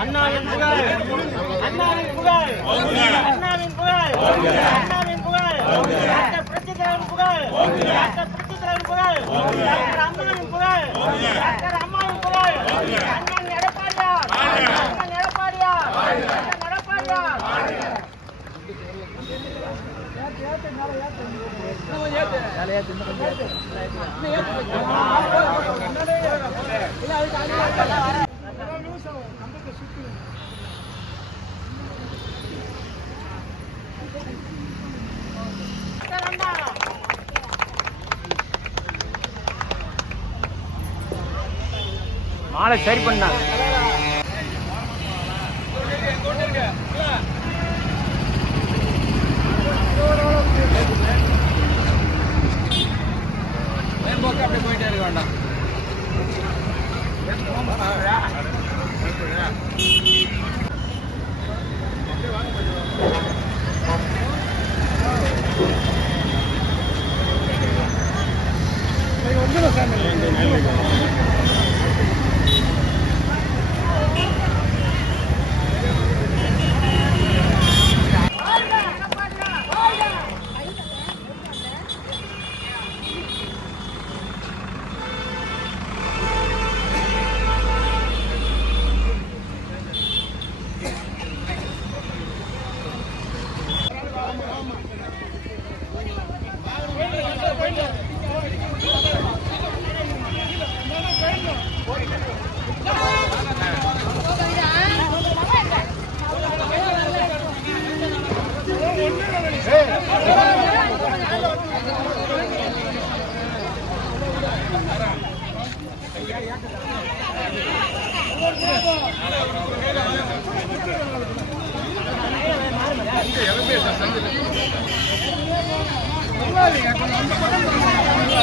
அண்ணாவின் புகழ், அண்ணாவின் புகழ், அண்ணாவின் புகழ், அண்ணாவின் புகழ், டாக்டர் புரட்சித் தலைவர் புகழ், டாக்டர் புரட்சித் தலைவர் புகழ், டாக்டர் அம்மாவின் புகழ், டாக்டர் அம்மாவின் புகழ், அண்ணன் எடப்பாடியார், அண்ணன் எடப்பாடியார், அண்ணன் எடப்பாடியார். மாலை சரி பண்ணா அப்படியே போயிட்டே இருக்க வேண்டாம்.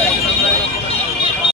Vale,